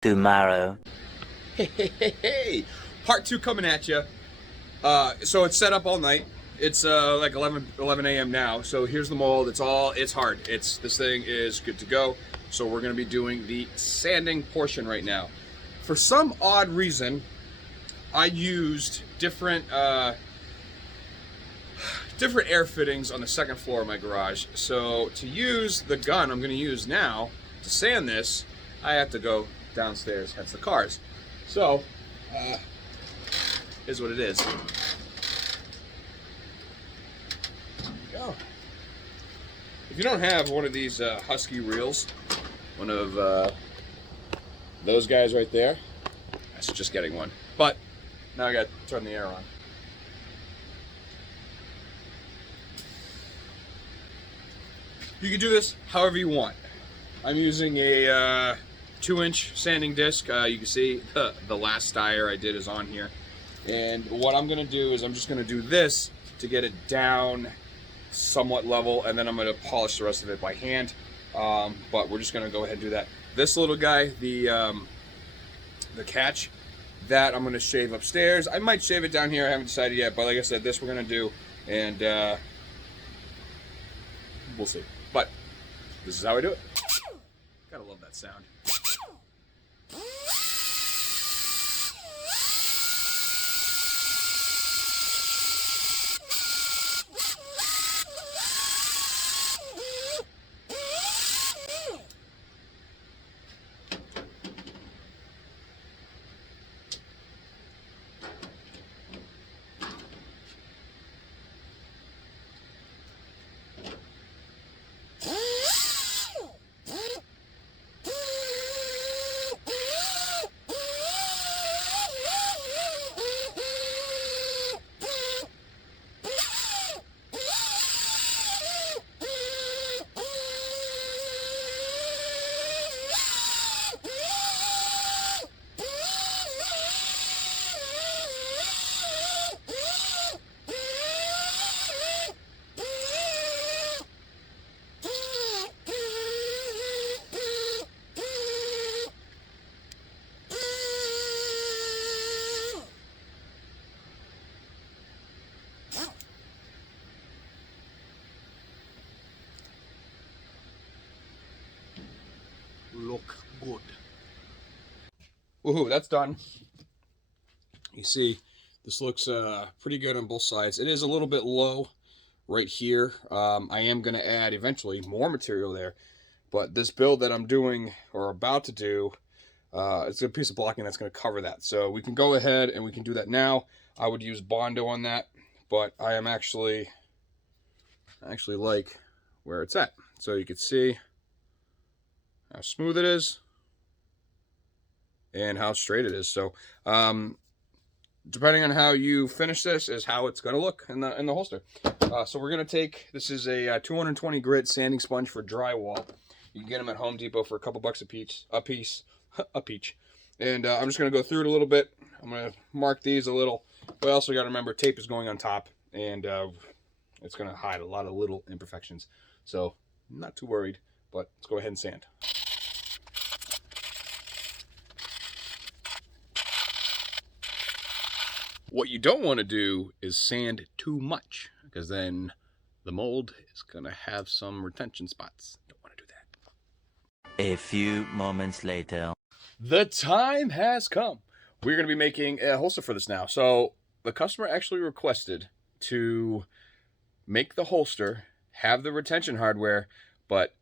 tomorrow. Hey, part 2 coming at you. So it's set up all night. It's like 11 a.m. now. So here's the mold. It's hard. This thing is good to go. So we're gonna be doing the sanding portion right now. For some odd reason, I used different air fittings on the second floor of my garage. So to use the gun I'm gonna use now to sand this, I have to go downstairs, hence the cars. So, here's what it is. Go. If you don't have one of these Husky reels, one of those guys right there, I suggest getting one. But now I got to turn the air on. You can do this however you want. I'm using a 2-inch sanding disc. You can see the last stire I did is on here. And what I'm gonna do is I'm just gonna do this to get it down somewhat level, and then I'm gonna polish the rest of it by hand. But we're just gonna go ahead and do that. This little guy, the catch, that I'm gonna shave upstairs. I might shave it down here, I haven't decided yet, but like I said, this we're gonna do, and we'll see. But this is how I do it. Gotta love that sound. Look good. Woohoo, that's done. You see, this looks pretty good on both sides. It is a little bit low right here. I am going to add eventually more material there, but this build that I'm doing or about to do, it's a piece of blocking that's going to cover that. So we can go ahead and we can do that now. I would use Bondo on that, but I am actually like where it's at. So you can see how smooth it is and how straight it is. So depending on how you finish this is how it's going to look in the holster. So we're going to take, this is a 220 grit sanding sponge for drywall. You can get them at Home Depot for a couple bucks a piece. And I'm just going to go through it a little bit. I'm going to mark these a little, but also got to remember tape is going on top, and it's going to hide a lot of little imperfections. So I'm not too worried, but let's go ahead and sand. What you don't want to do is sand too much, because then the mold is going to have some retention spots. Don't want to do that. A few moments later. The time has come. We're going to be making a holster for this now. So the customer actually requested to make the holster, have the retention hardware, but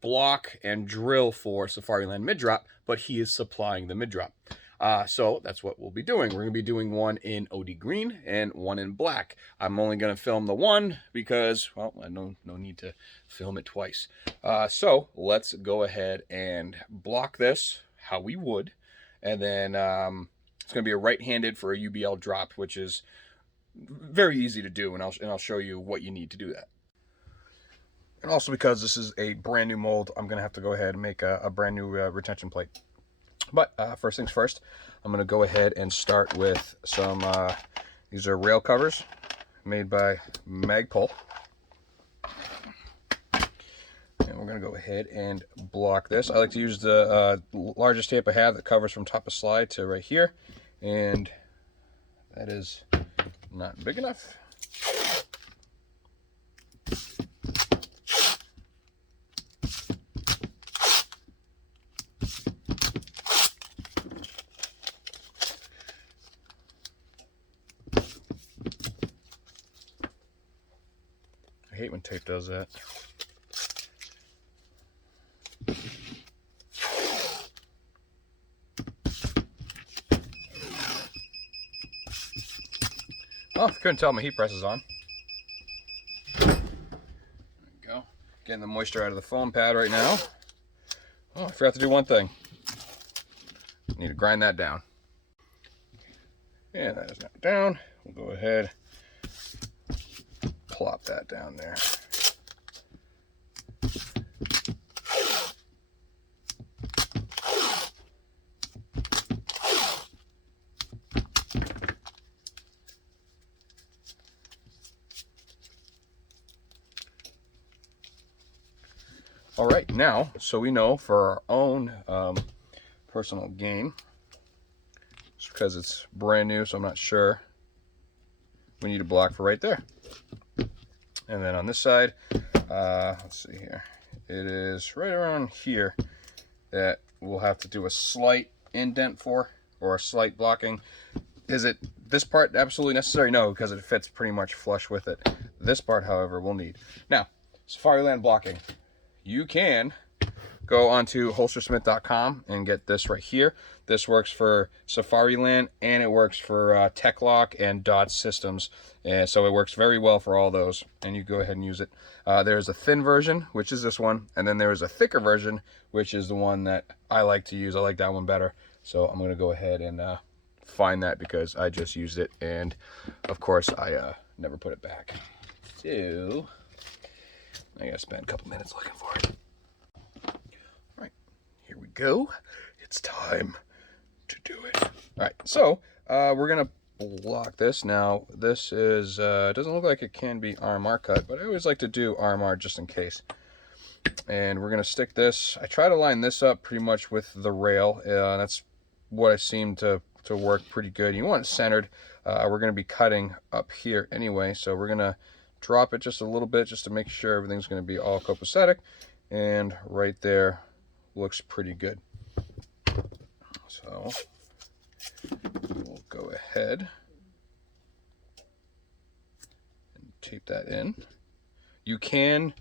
block and drill for Safariland mid-drop, but he is supplying the mid-drop. So that's what we'll be doing. We're going to be doing one in OD green and one in black. I'm only going to film the one because, well, I no need to film it twice. So let's go ahead and block this how we would. And then it's going to be a right-handed for a UBL drop, which is very easy to do. And I'll show you what you need to do that. And also because this is a brand new mold, I'm going to have to go ahead and make a brand new retention plate. But first things first, I'm going to go ahead and start with some, these are rail covers made by Magpul. And we're we're going to go ahead and block this. I like to use the largest tape I have that covers from top of slide to right here, and that is not big enough. I hate when tape does that. Oh, if you couldn't tell, my heat press is on. There we go. Getting the moisture out of the foam pad right now. Oh, I forgot to do one thing. Need to grind that down. And that is now down. We'll go ahead, plop that down there. All right, now, so we know for our own personal gain, just because it's brand new, so I'm not sure, we need a block for right there. And then on this side, let's see here, it is right around here that we'll have to do a slight indent for, or a slight blocking. Is it this part absolutely necessary? No, because it fits pretty much flush with it. This part, however, we'll need. Now, Safariland blocking. You can go onto holstersmith.com and get this right here. This works for Safariland, and it works for TechLock and Dot systems, and so it works very well for all those, and you go ahead and use it. There's a thin version, which is this one, and then there is a thicker version, which is the one that I like to use. I like that one better, so I'm going to go ahead and find that because I just used it, and of course I never put it back. So I gotta spend a couple minutes looking for it. All right, here we go. It's time to do it. All right, so we're gonna block this. Now, this is doesn't look like it can be RMR cut, but I always like to do RMR just in case. And we're gonna stick this. I try to line this up pretty much with the rail. That's what I seem to work pretty good. You want it centered. We're gonna be cutting up here anyway, so we're gonna drop it just a little bit just to make sure everything's going to be all copacetic, and right there looks pretty good. So we'll go ahead and tape that in. You can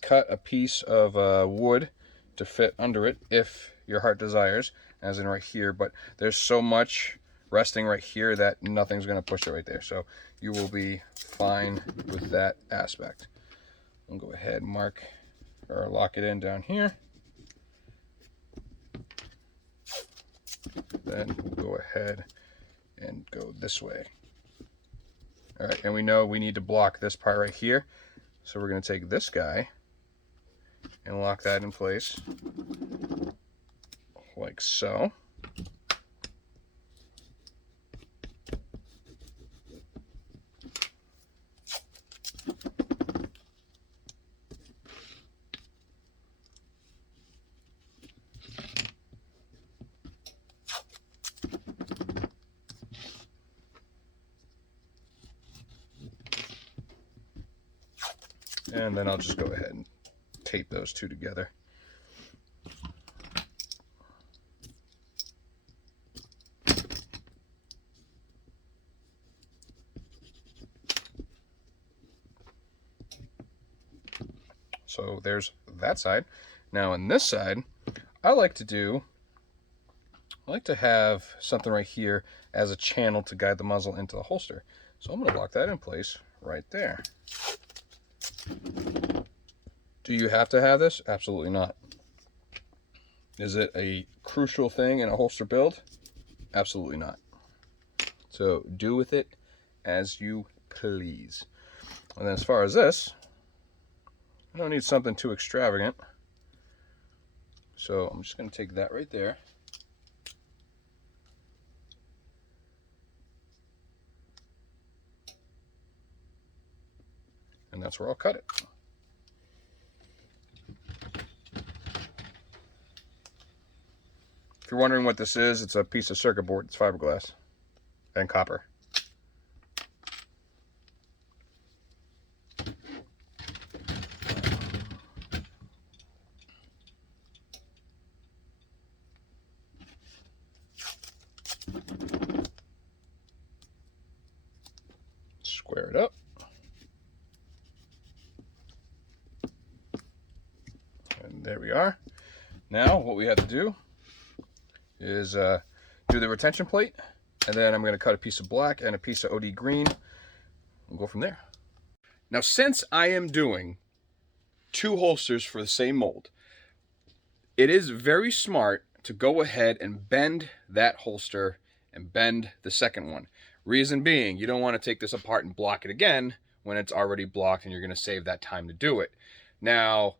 cut a piece of wood to fit under it if your heart desires, as in right here, but there's so much resting right here that nothing's going to push it right there, so you will be fine with that aspect. I'll go ahead and mark or lock it in down here. Then we'll go ahead and go this way. All right, and we know we need to block this part right here, so we're going to take this guy and lock that in place like so. And then I'll just go ahead and tape those two together. So there's that side. Now on this side, I like to have something right here as a channel to guide the muzzle into the holster. So I'm going to lock that in place right there. Do you have to have this? Absolutely not. Is it a crucial thing in a holster build? Absolutely not. So do with it as you please. And then as far as this, I don't need something too extravagant. So I'm just going to take that right there. And that's where I'll cut it. If you're wondering what this is, it's a piece of circuit board. It's fiberglass and copper. Square it up. And there we are. Now what we have to do is do the retention plate, and then I'm going to cut a piece of black and a piece of OD green. We'll go from there. Now, since I am doing 2 holsters for the same mold, it is very smart to go ahead and bend that holster and bend the second one. Reason being, you don't want to take this apart and block it again when it's already blocked, and you're going to save that time to do it. Now,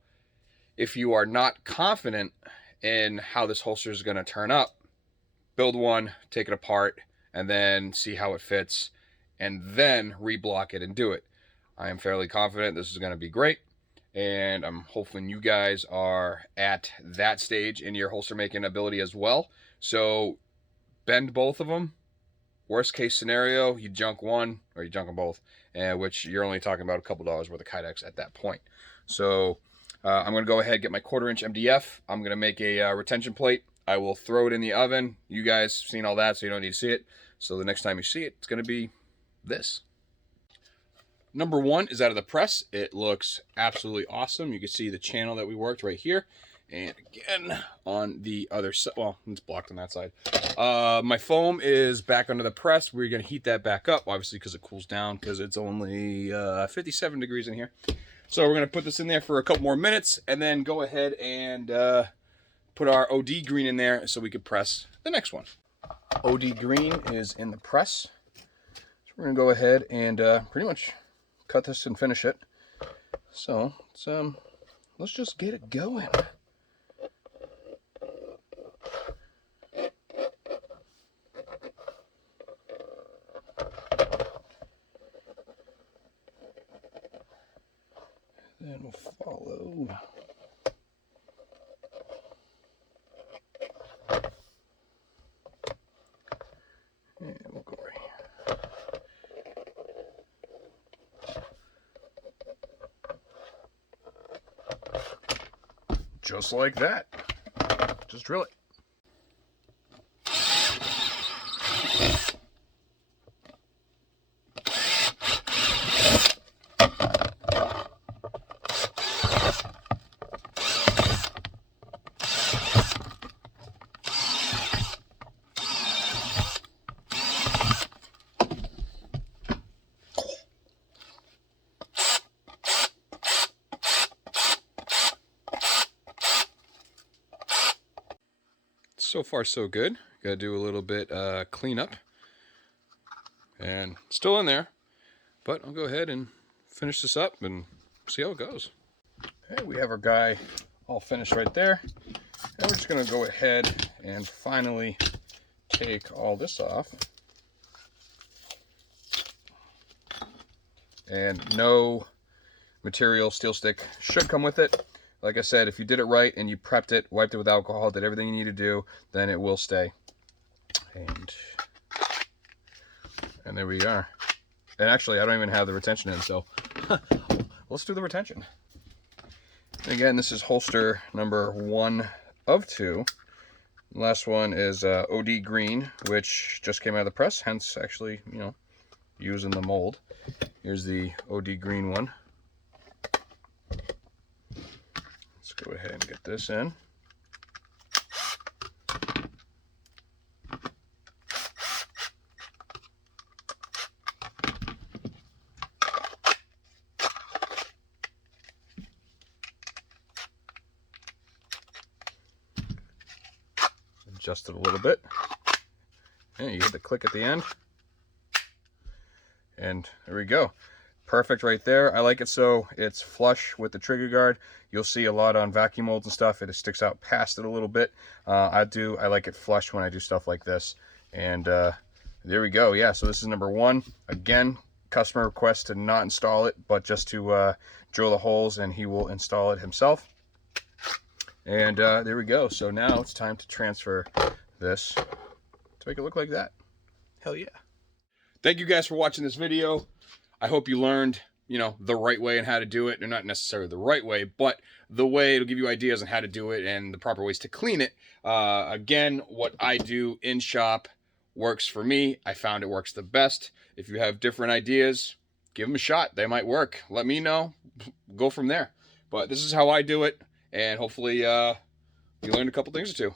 if you are not confident in how this holster is going to turn up, build one, take it apart, and then see how it fits, and then reblock it and do it. I am fairly confident this is going to be great, and I'm hoping you guys are at that stage in your holster making ability as well. So bend both of them. Worst case scenario, you junk one or you junk them both, which you're only talking about a couple dollars worth of Kydex at that point. So I'm going to go ahead and get my 1/4 inch MDF. I'm going to make a retention plate. I will throw it in the oven. You guys have seen all that, so you don't need to see it. So the next time you see it, it's going to be this. Number 1 is out of the press. It looks absolutely awesome. You can see the channel that we worked right here. And again, on the other side, well, it's blocked on that side. My foam is back under the press. We're going to heat that back up, obviously, because it cools down, because it's only 57 degrees in here. So we're going to put this in there for a couple more minutes, and then go ahead and put our OD green in there so we could press the next one. OD green is in the press. So we're going to go ahead and pretty much cut this and finish it. So let's just get it going. Then we'll follow. And we'll go right here. Just like that. Just drill it. So far so good. Gotta do a little bit cleanup, and still in there, but I'll go ahead and finish this up and see how it goes. Okay, we have our guy all finished right there, and we're just gonna go ahead and finally take all this off. And no material steel stick should come with it. Like I said, if you did it right and you prepped it, wiped it with alcohol, did everything you need to do, then it will stay. And there we are. And actually, I don't even have the retention in, so let's do the retention. And again, this is holster number 1 of 2. The last one is OD green, which just came out of the press, hence actually, you know, using the mold. Here's the OD green one. Let's go ahead and get this in. Adjust it a little bit. And you hit the click at the end. And there we go. Perfect right there. I like it so it's flush with the trigger guard. You'll see a lot on vacuum molds and stuff. It sticks out past it a little bit. I like it flush when I do stuff like this. And there we go. Yeah, so this is number 1. Again, customer requests to not install it, but just to drill the holes, and he will install it himself. And there we go. So now it's time to transfer this to make it look like that. Hell yeah. Thank you guys for watching this video. I hope you learned, you know, the right way and how to do it. Or not necessarily the right way, but the way it'll give you ideas on how to do it and the proper ways to clean it. Again, what I do in shop works for me. I found it works the best. If you have different ideas, give them a shot. They might work. Let me know. Go from there. But this is how I do it. And hopefully you learned a couple things or two.